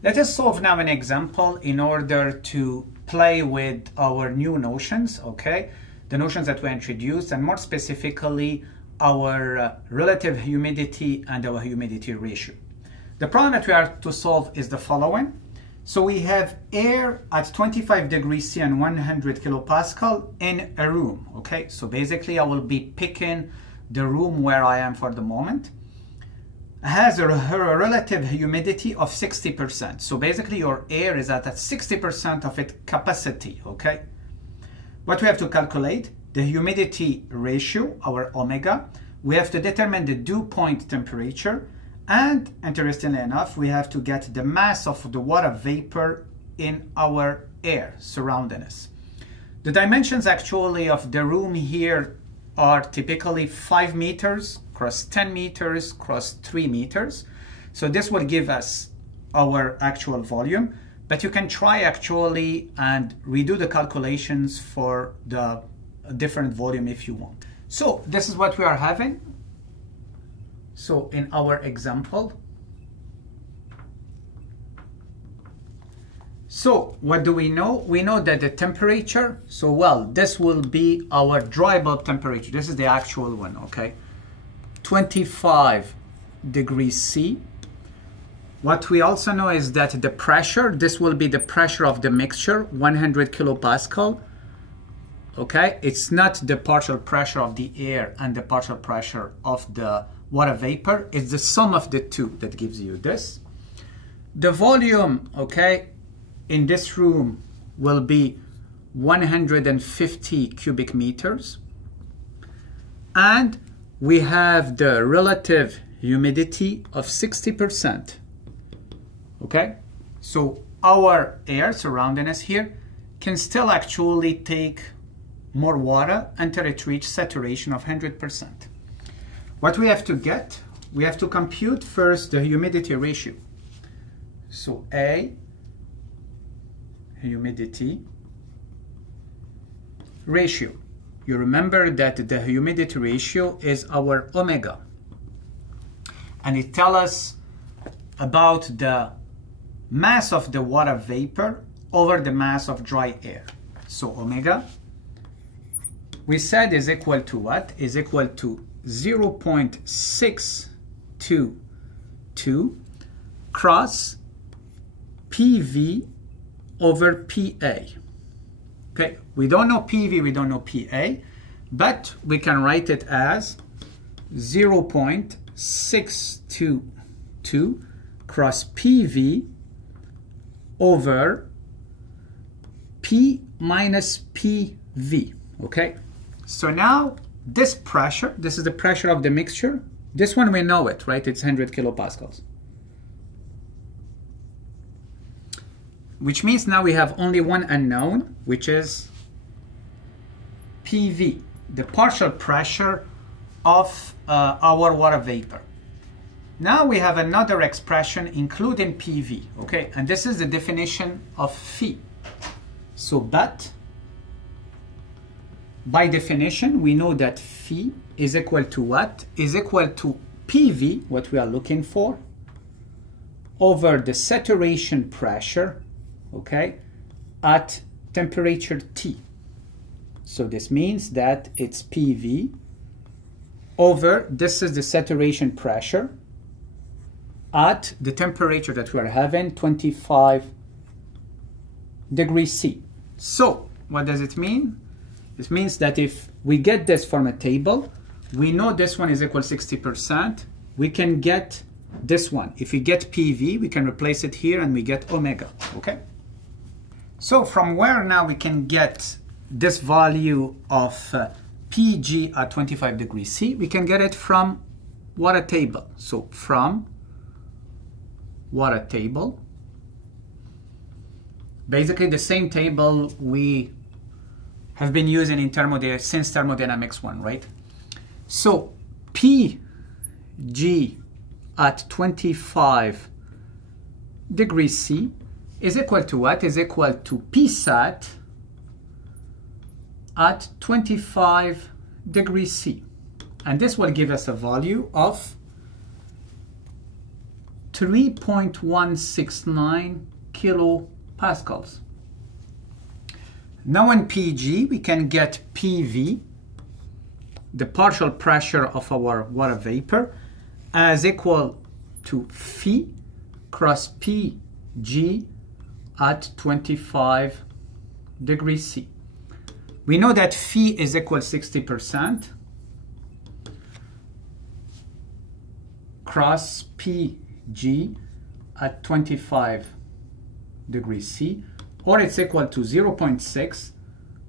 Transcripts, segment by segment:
Let us solve now an example in order to play with our new notions, okay? The notions that we introduced, and more specifically, our relative humidity and our humidity ratio. The problem that we are to solve is the following. So we have air at 25 degrees C and 100 kilopascal in a room, okay? So basically I will be picking the room where I am for the moment. Has a relative humidity of 60%. So basically your air is at 60% of its capacity, okay? What we have to calculate, the humidity ratio, our omega. We have to determine the dew point temperature. And interestingly enough, we have to get the mass of the water vapor in our air surrounding us. The dimensions actually of the room here are typically 5 meters cross 10 meters cross 3 meters. So this will give us our actual volume, but you can try actually and redo the calculations for the different volume if you want. So this is what we are having. So in our example, so what do we know? We know that the temperature, so well, this will be our dry bulb temperature. This is the actual one, okay? 25 degrees C. What we also know is that the pressure, this will be the pressure of the mixture, 100 kilopascal. Okay, it's not the partial pressure of the air and the partial pressure of the water vapor. It's the sum of the two that gives you this. The volume, okay, in this room will be 150 cubic meters. And we have the relative humidity of 60%. Okay, so our air surrounding us here can still actually take more water until it reaches saturation of 100%. What we have to get, we have to compute first the humidity ratio. So A, humidity ratio. You remember that the humidity ratio is our omega. And it tells us about the mass of the water vapor over the mass of dry air. So omega, we said is equal to what? Is equal to 0.622 cross PV over PA. Okay, we don't know PV, we don't know PA, but we can write it as 0.622 cross PV over P minus PV, okay? So now this pressure, this is the pressure of the mixture. This one we know it, right? It's 100 kilopascals. Which means now we have only one unknown, which is PV, the partial pressure of our water vapor. Now we have another expression including PV, okay? And this is the definition of phi. So, but by definition, we know that phi is equal to what? Is equal to PV, what we are looking for, over the saturation pressure, okay, at temperature T. So this means that it's PV over, this is the saturation pressure at the temperature that we are having, 25 degrees C. So what does it mean? This means that if we get this from a table, we know this one is equal to 60%. We can get this one. If we get PV, we can replace it here and we get omega, okay? So from where now we can get this value of PG at 25 degrees C, we can get it from water table. So from water table, basically the same table we have been using in since thermodynamics 1, right? So PG at 25 degrees C is equal to what? Is equal to Psat at 25 degrees C. And this will give us a value of 3.169 kilopascals. Now in PG, we can get PV, the partial pressure of our water vapor, as equal to phi cross PG at 25 degrees C. We know that phi is equal 60% cross PG at 25 degrees C, or it's equal to 0.6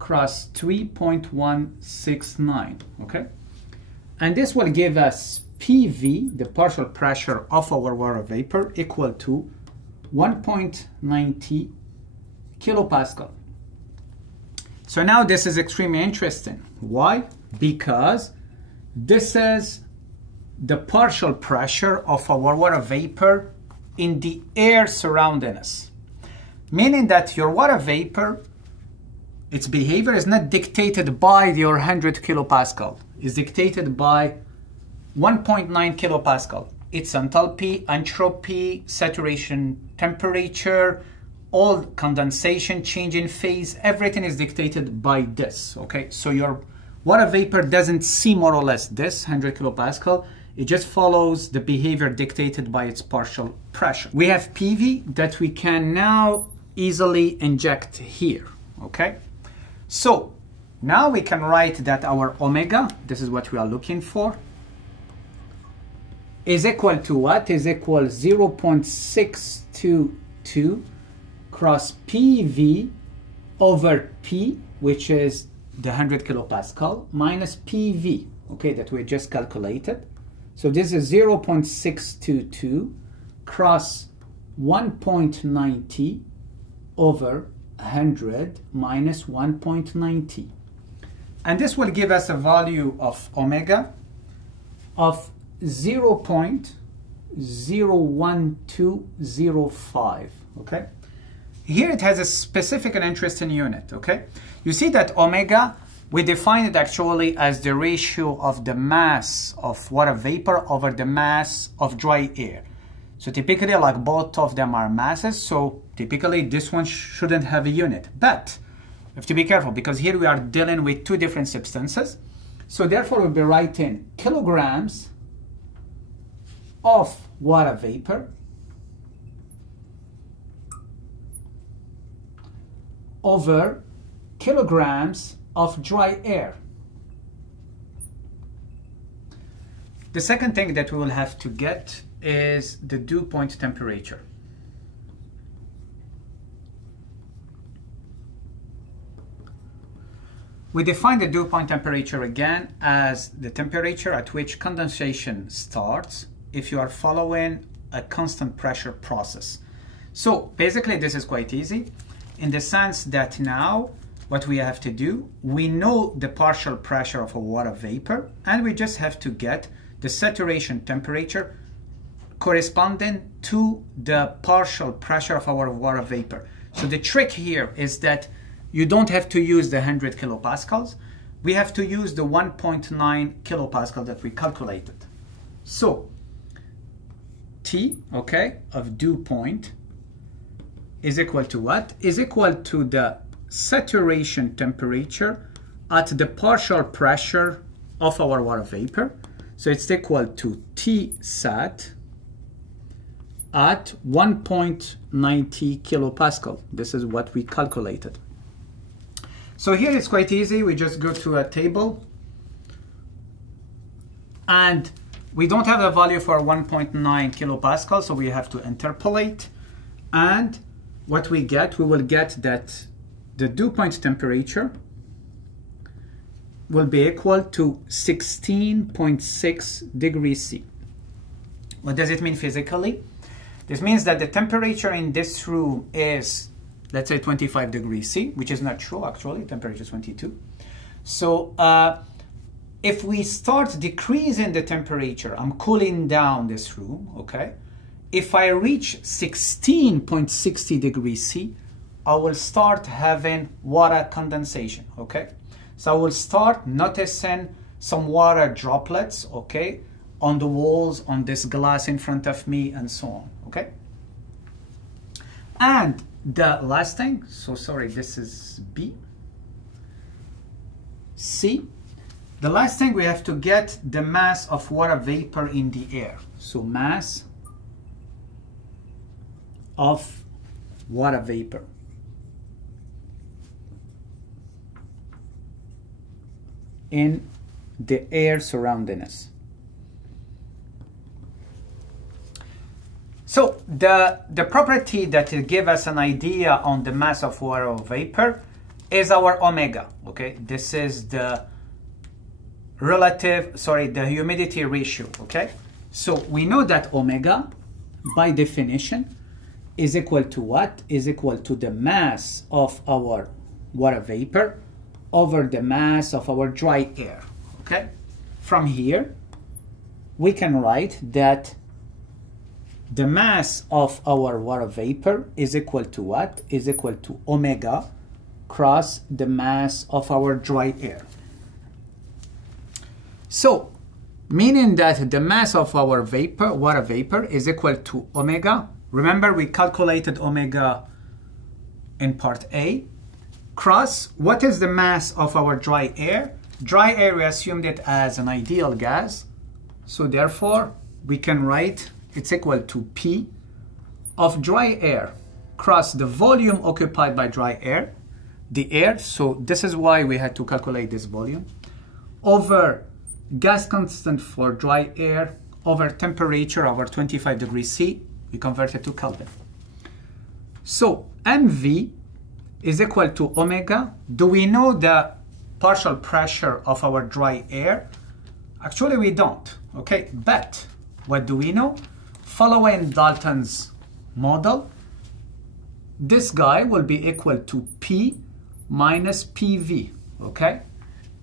cross 3.169, okay? And this will give us PV, the partial pressure of our water vapor, equal to 1.90 kilopascal. So now this is extremely interesting. Why? Because this is the partial pressure of our water vapor in the air surrounding us. Meaning that your water vapor, its behavior is not dictated by your 100 kilopascal. It's dictated by 1.9 kilopascal. Its enthalpy, entropy, saturation temperature, all condensation, change in phase, everything is dictated by this, okay? So your water vapor doesn't see more or less this 100 kilopascal. It just follows the behavior dictated by its partial pressure. We have PV that we can now easily inject here, okay? So now we can write that our omega, this is what we are looking for, is equal to what? Is equal 0.622 cross PV over P, which is the 100 kilopascal, minus PV, okay, that we just calculated. So this is 0.622 cross 1.90 over 100 minus 1.90. And this will give us a value of omega of 0.01205, okay? Here it has a specific and interesting unit, okay? You see that omega, we define it actually as the ratio of the mass of water vapor over the mass of dry air. So typically, like, both of them are masses, so typically this one shouldn't have a unit. But we have to be careful because here we are dealing with two different substances. So therefore we'll be writing kilograms of water vapor over kilograms of dry air. The second thing that we will have to get is the dew point temperature. We define the dew point temperature again as the temperature at which condensation starts if you are following a constant pressure process. So basically this is quite easy in the sense that now what we have to do, we know the partial pressure of a water vapor and we just have to get the saturation temperature corresponding to the partial pressure of our water vapor. So the trick here is that you don't have to use the 100 kilopascals. We have to use the 1.9 kilopascal that we calculated. So T, okay, of dew point is equal to what? Is equal to the saturation temperature at the partial pressure of our water vapor. So it's equal to T sat at 1.90 kilopascal. This is what we calculated. So here it's quite easy. We just go to a table and we don't have a value for 1.9 kilopascal, so we have to interpolate. And what we get, we will get that the dew point temperature will be equal to 16.6 degrees C. What does it mean physically? This means that the temperature in this room is, let's say, 25 degrees C, which is not true actually, temperature is 22. So if we start decreasing the temperature, I'm cooling down this room, okay? If I reach 16.60 degrees C, I will start having water condensation, okay? So I will start noticing some water droplets, okay, on the walls, on this glass in front of me, and so on, okay? And the last thing, so sorry, this is B. C. The last thing, we have to get the mass of water vapor in the air. So mass of water vapor. In the air surrounding us. So the property that will give us an idea on the mass of water vapor is our omega, okay? This is the the humidity ratio, okay? So we know that omega, by definition, is equal to what? Is equal to the mass of our water vapor over the mass of our dry air, okay? From here, we can write that the mass of our water vapor is equal to what? Is equal to omega cross the mass of our dry air. So, meaning that the mass of our water vapor is equal to omega. Remember, we calculated omega in part A. Cross, what is the mass of our dry air? Dry air, we assumed it as an ideal gas. So therefore, we can write it's equal to P of dry air cross the volume occupied by dry air, the air, so this is why we had to calculate this volume, over gas constant for dry air over temperature over 25 degrees C, we convert it to Kelvin. So MV is equal to omega. Do we know the partial pressure of our dry air? Actually, we don't, okay? But what do we know? Following Dalton's model, this guy will be equal to P minus PV, okay?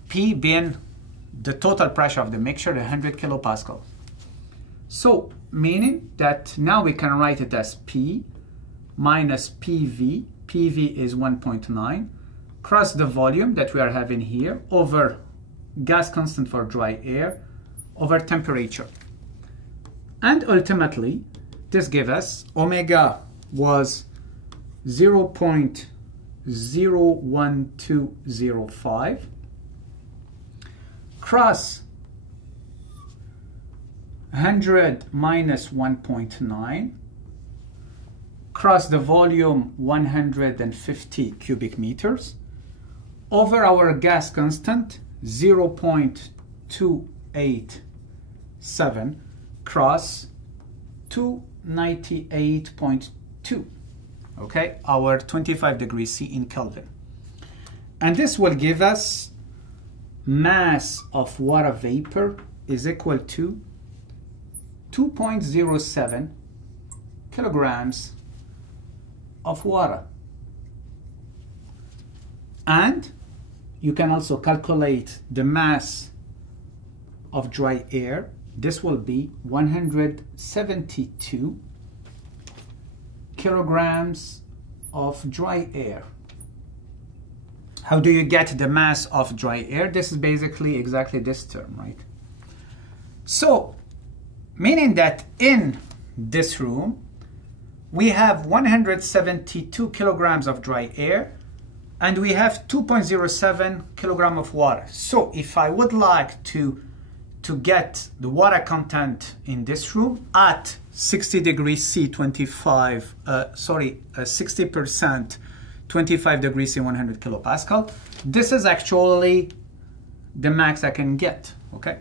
P being the total pressure of the mixture, 100 kilopascal. So, meaning that now we can write it as P minus PV. PV is 1.9, cross the volume that we are having here over gas constant for dry air over temperature. And ultimately, this gives us omega was 0.01205 cross 100 minus 1.9 cross the volume 150 cubic meters over our gas constant 0.287 cross 298.2, okay, our 25 degrees C in Kelvin. And this will give us mass of water vapor is equal to 2.07 kilograms of water. And you can also calculate the mass of dry air. This will be 172 kilograms of dry air. How do you get the mass of dry air? This is basically exactly this term, right? So, meaning that in this room, we have 172 kilograms of dry air, and we have 2.07 kilogram of water. So, if I would like to get the water content in this room at 60 degrees C, 60%, 25 degrees C, 100 kilopascal, this is actually the max I can get, okay?